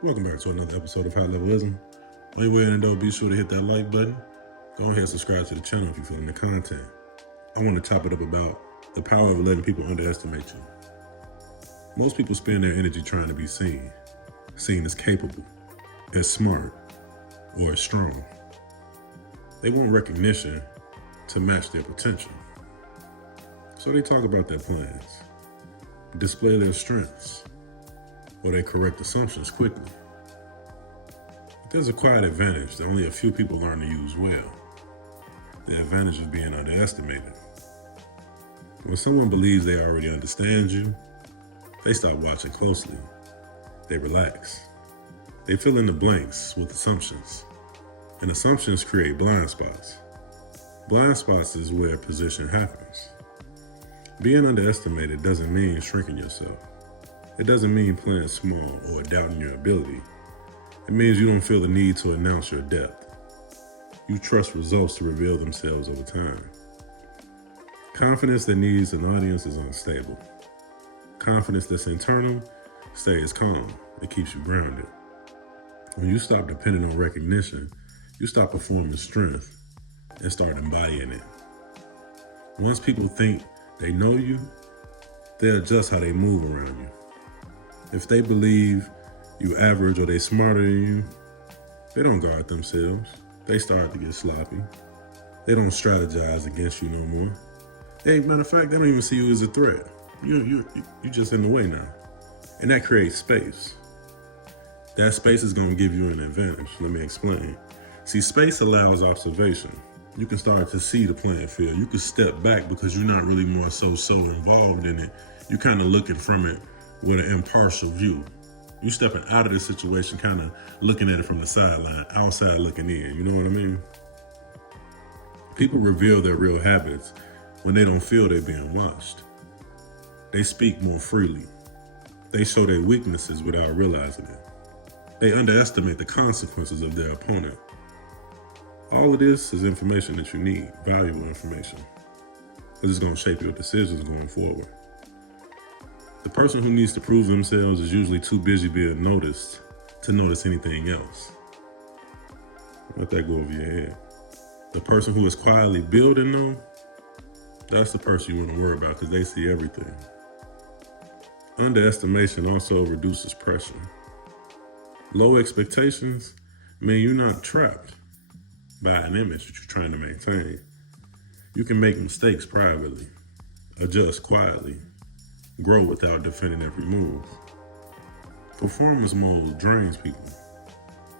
Welcome back to another episode of High Levelism. On your way in, though, be sure to hit that like button. Go ahead and subscribe to the channel if you're feeling the content. I want to top it up about the power of letting people underestimate you. Most people spend their energy trying to be seen as capable, as smart, or as strong. They want recognition to match their potential. So they talk about their plans, display their strengths, or they correct assumptions quickly. But there's a quiet advantage that only a few people learn to use well. The advantage of being underestimated. When someone believes they already understand you, they stop watching closely. They relax. They fill in the blanks with assumptions. And assumptions create blind spots. Blind spots is where position happens. Being underestimated doesn't mean shrinking yourself. It doesn't mean playing small or doubting your ability. It means you don't feel the need to announce your depth. You trust results to reveal themselves over time. Confidence that needs an audience is unstable. Confidence that's internal stays calm. It keeps you grounded. When you stop depending on recognition, you stop performing strength and start embodying it. Once people think they know you, they adjust how they move around you. If they believe you average or they smarter than you, they don't guard themselves. They start to get sloppy. They don't strategize against you no more. Hey, matter of fact, they don't even see you as a threat. You just in the way now. And that creates space. That space is going to give you an advantage. Let me explain. See, space allows observation. You can start to see the playing field. You can step back because you're not really more so involved in it. You're kind of looking from it with an impartial view. You stepping out of the situation, kind of looking at it from the sideline, outside looking in. You know what I mean? People reveal their real habits when they don't feel they're being watched. They speak more freely. They show their weaknesses without realizing it. They underestimate the consequences of their opponent. All of this is information that you need, valuable information, because it's going to shape your decisions going forward. The person who needs to prove themselves is usually too busy being noticed to notice anything else. Let that go over your head. The person who is quietly building, though, that's the person you want to worry about because they see everything. Underestimation also reduces pressure. Low expectations mean you're not trapped by an image that you're trying to maintain. You can make mistakes privately, adjust quietly, grow without defending every move. Performance mode drains people.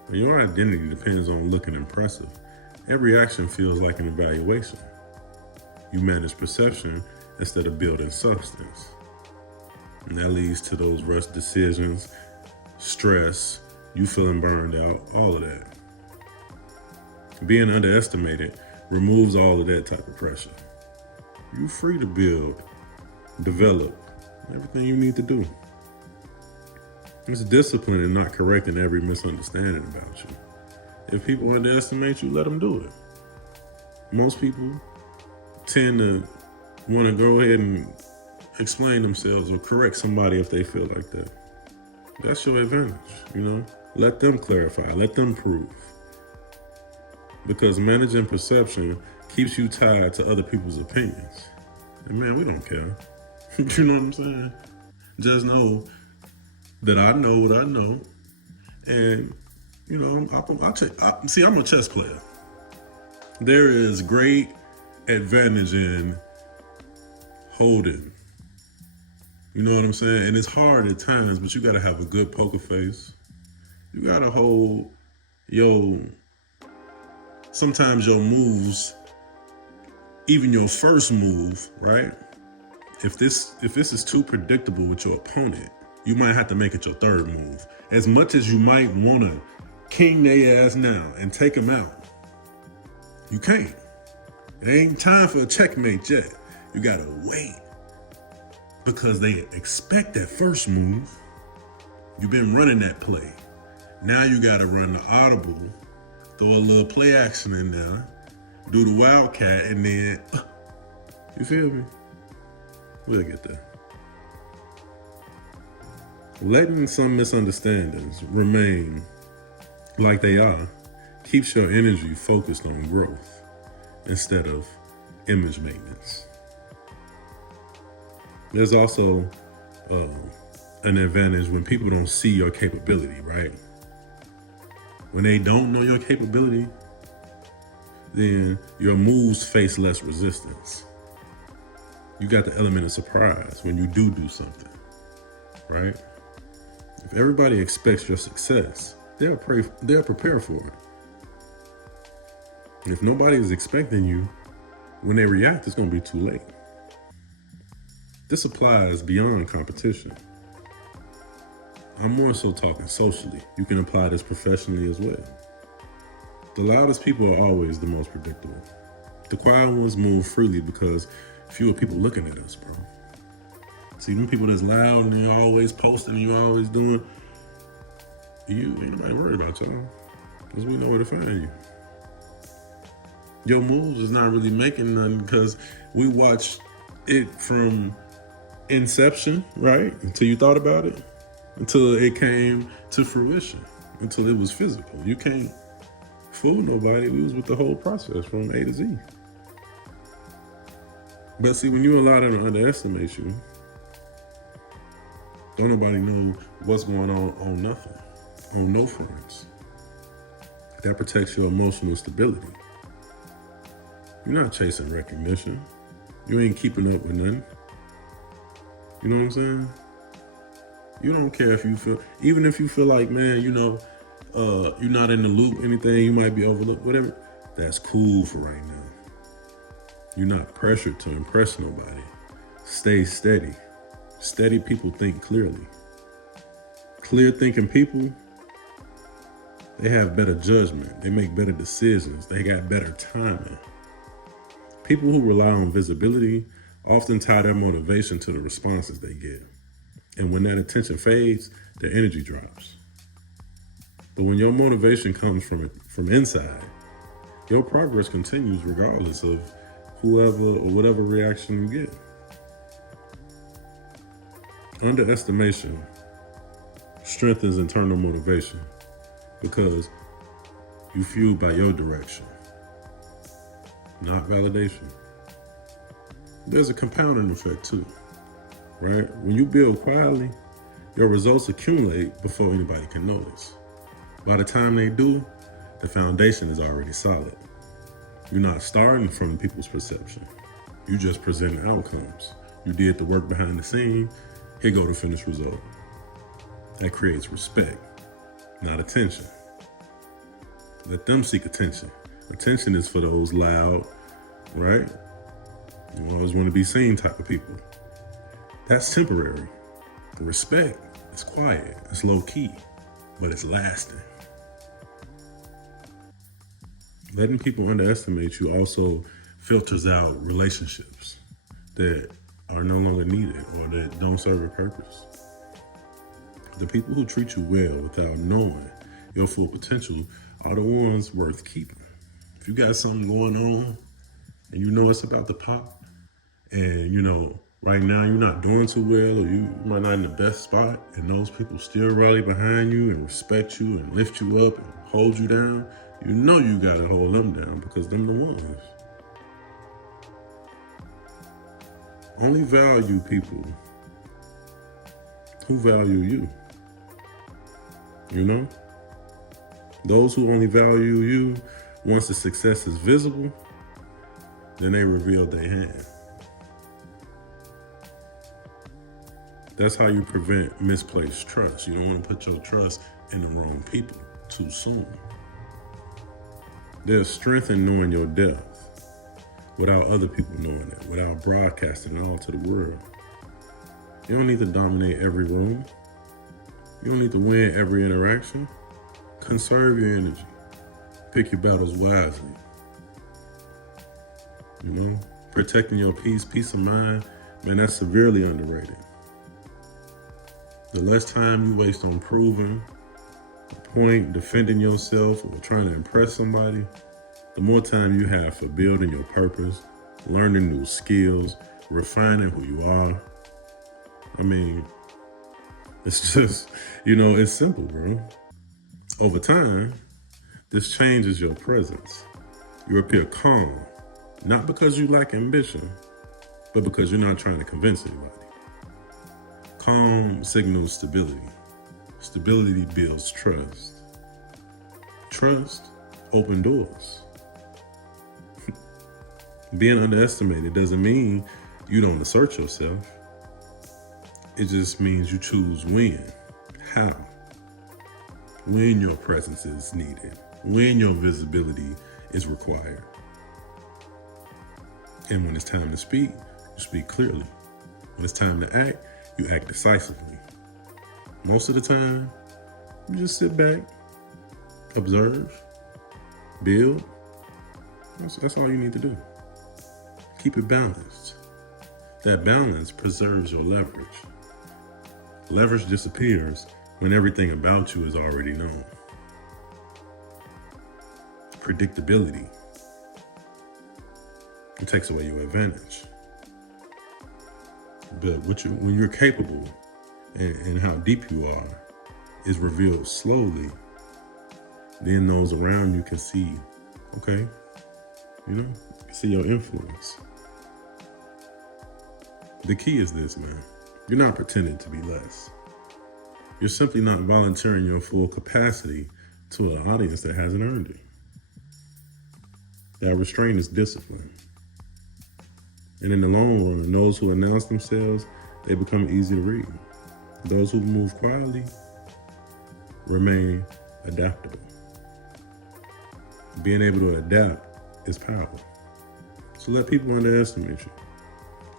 When your identity depends on looking impressive, every action feels like an evaluation. You manage perception instead of building substance. And that leads to those rushed decisions, stress, you feeling burned out, all of that. Being underestimated removes all of that type of pressure. You're free to build, develop, everything you need to do. It's discipline and not correcting every misunderstanding about you. If people underestimate you, let them do it. Most people tend to want to go ahead and explain themselves or correct somebody if they feel like that. That's your advantage, you know? Let them clarify, let them prove. Because managing perception keeps you tied to other people's opinions. And man, we don't care. You know what I'm saying? Just know that I know what I know. And, you know, I'm a chess player. There is great advantage in holding. You know what I'm saying? And it's hard at times, but you got to have a good poker face. You got to hold sometimes your moves, even your first move, right? If this is too predictable with your opponent, you might have to make it your third move. As much as you might want to king their ass now and take them out, you can't. It ain't time for a checkmate yet. You gotta wait because they expect that first move. You've been running that play. Now you gotta run the audible, throw a little play action in there, do the wildcat, and then, you feel me? We'll get there. Letting some misunderstandings remain like they are keeps your energy focused on growth instead of image maintenance. There's also an advantage when people don't see your capability, right? When they don't know your capability, then your moves face less resistance. You got the element of surprise when you do something, right? If everybody expects your success, they'll prepare for it. And if nobody is expecting you, when they react, it's going to be too late. This applies beyond competition. I'm more so talking socially. You can apply this professionally as well. The loudest people are always the most predictable. The quiet ones move freely because fewer people looking at us, bro. See, them people that's loud and you're always posting and you're always doing, ain't nobody worried about y'all, because we know where to find you. Your moves is not really making none because we watched it from inception, right? Until you thought about it, until it came to fruition, until it was physical. You can't fool nobody. We was with the whole process from A to Z. But see, when you allow them to underestimate you, don't nobody know what's going on nothing, on no fronts. That protects your emotional stability. You're not chasing recognition. You ain't keeping up with nothing. You know what I'm saying? You don't care if you feel, even if you feel like, man, you're not in the loop, anything, you might be overlooked, whatever. That's cool for right now. You're not pressured to impress nobody. Stay steady. Steady people think clearly. Clear thinking people, they have better judgment. They make better decisions. They got better timing. People who rely on visibility often tie their motivation to the responses they get. And when that attention fades, their energy drops. But when your motivation comes from inside, your progress continues regardless of whoever or whatever reaction you get. Underestimation strengthens internal motivation because you're fueled by your direction, not validation. There's a compounding effect too, right? When you build quietly, your results accumulate before anybody can notice. By the time they do, the foundation is already solid. You're not starting from people's perception. You just present outcomes. You did the work behind the scene. Here go the finished result. That creates respect, not attention. Let them seek attention. Attention is for those loud, right? You always want to be seen type of people. That's temporary. The respect is quiet, it's low key, but it's lasting. Letting people underestimate you also filters out relationships that are no longer needed or that don't serve a purpose. The people who treat you well without knowing your full potential are the ones worth keeping. If you got something going on and you know it's about to pop, and right now you're not doing too well, or you might not in the best spot, and those people still rally behind you and respect you and lift you up and hold you down, you gotta hold them down because them the ones. Only value people who value you. Those who only value you once the success is visible, then they reveal their hand. That's how you prevent misplaced trust. You don't want to put your trust in the wrong people too soon. There's strength in knowing your depth without other people knowing it, without broadcasting it all to the world. You don't need to dominate every room. You don't need to win every interaction. Conserve your energy. Pick your battles wisely. Protecting your peace of mind, man, that's severely underrated. The less time you waste on proving a point, defending yourself, or trying to impress somebody, the more time you have for building your purpose, learning new skills, refining who you are. It's just, it's simple, bro. Over time, this changes your presence. You appear calm, not because you lack ambition, but because you're not trying to convince anybody. Calm signals stability. Stability builds trust. Trust opens doors. Being underestimated doesn't mean you don't assert yourself. It just means you choose when, how, when your presence is needed, when your visibility is required. And when it's time to speak, you speak clearly. When it's time to act, you act decisively. Most of the time, you just sit back, observe, build. That's all you need to do. Keep it balanced. That balance preserves your leverage. Leverage disappears when everything about you is already known. Predictability. It takes away your advantage. But when you're capable and how deep you are is revealed slowly, then those around you can see, okay, see your influence. The key is this, man. You're not pretending to be less. You're simply not volunteering your full capacity to an audience that hasn't earned it. That restraint is discipline. And in the long run, those who announce themselves, they become easy to read. Those who move quietly remain adaptable. Being able to adapt is power. So let people underestimate you.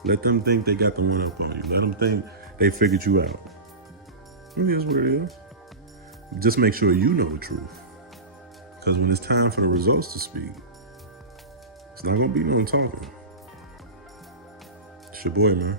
Let them think they got the one up on you. Let them think they figured you out. It is what it is. Just make sure you know the truth. Because when it's time for the results to speak, it's not going to be no talking. It's your boy, man.